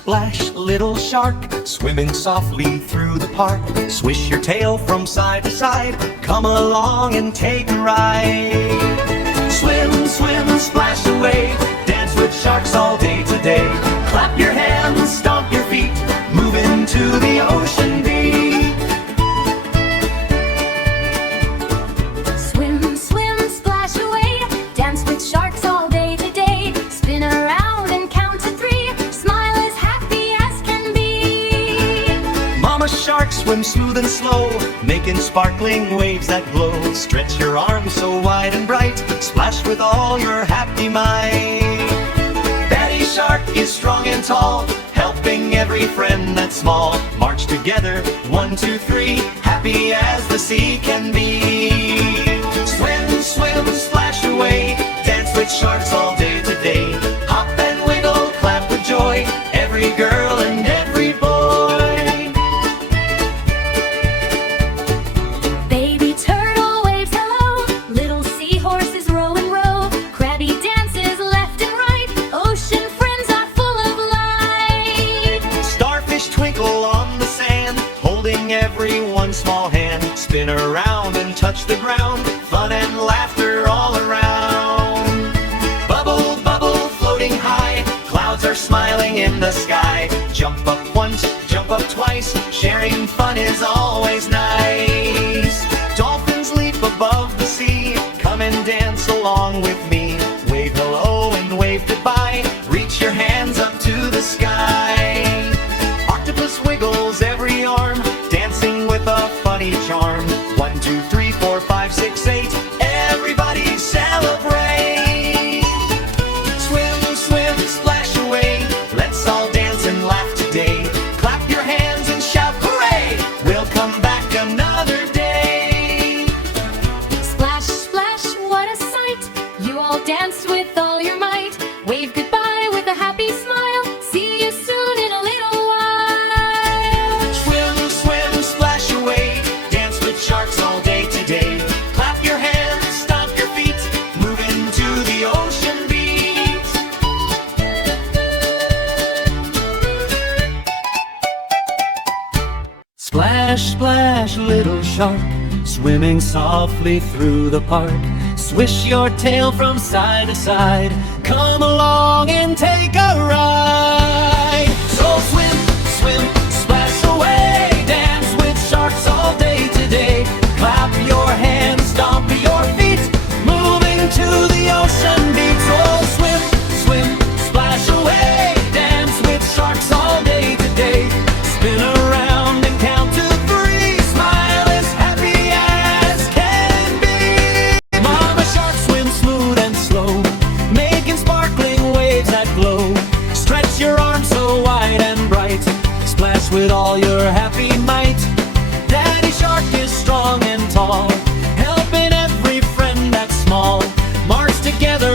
splash, little shark, swimming softly through the park. Swish your tail from side to side, come along and take a ride. Swim, swim, splash away, dance with sharks all day today. Clap your hands, stomp your feet, move into the ocean deep. Swim, swim, splash away, dance with sharks all day today. Spin around and count to 3, smile as happy as can be. Mama shark swims smooth and slow, making sparkling waves that glow. Stretch your arms so wide and bright, splash with all your happy might. Daddy shark is strong and tall, helping every friend that's small. March together, 1, 2, 3, happy as the sea can be. Swim, swim, splash away, dance with sharks all day today. Hop and wiggle, clap with joy, every girl and every boy. Baby turtle waves hello, little seahorses row and row. Crabby dances left and right, ocean friends are full of light. Starfish twinkle on the sand, holding everyone's small hand. Spin around and touch the ground, fun and laughter all around. Bubble, bubble, floating high, clouds are smiling in the sky. Jump up once, jump up twice, sharing fun is always nice. Dolphins leap above the sea, come and dance along with me. Wave hello and wave goodbye, reach your hands up to the sky. Octopus wiggles every arm, dancing with a funny charm. 1, 2, 3, 4, 5, 6, 8, everybody celebrate. Swim, swim, splash away, let's all dance and laugh today. Clap your hands and shout hooray, we'll come back another day. Splash, splash, what a sight, you all danced with all your might. Wave goodbye with a happy smile, see you soon in a little while. Swim, swim, splash away, dance with sharks all day today. Clap your hands, stomp your feet, move into the ocean beat. Splash, splash, little shark, swimming softly through the park. Swish your tail from side to side, come along and take a ride. So swim, swim, splash away, dance with sharks all day today. Clap your hands, stomp your feet, moving to the ocean beat. So swim, swim, splash away, dance with sharks all day today. Spin around and count to 3, smile as happy as can be. Mama shark swims smooth and slow, making sparkling waves that glow. Stretch your arms so wide and bright, splash with all your happy might. Daddy shark is strong and tall, helping every friend that's small. March together,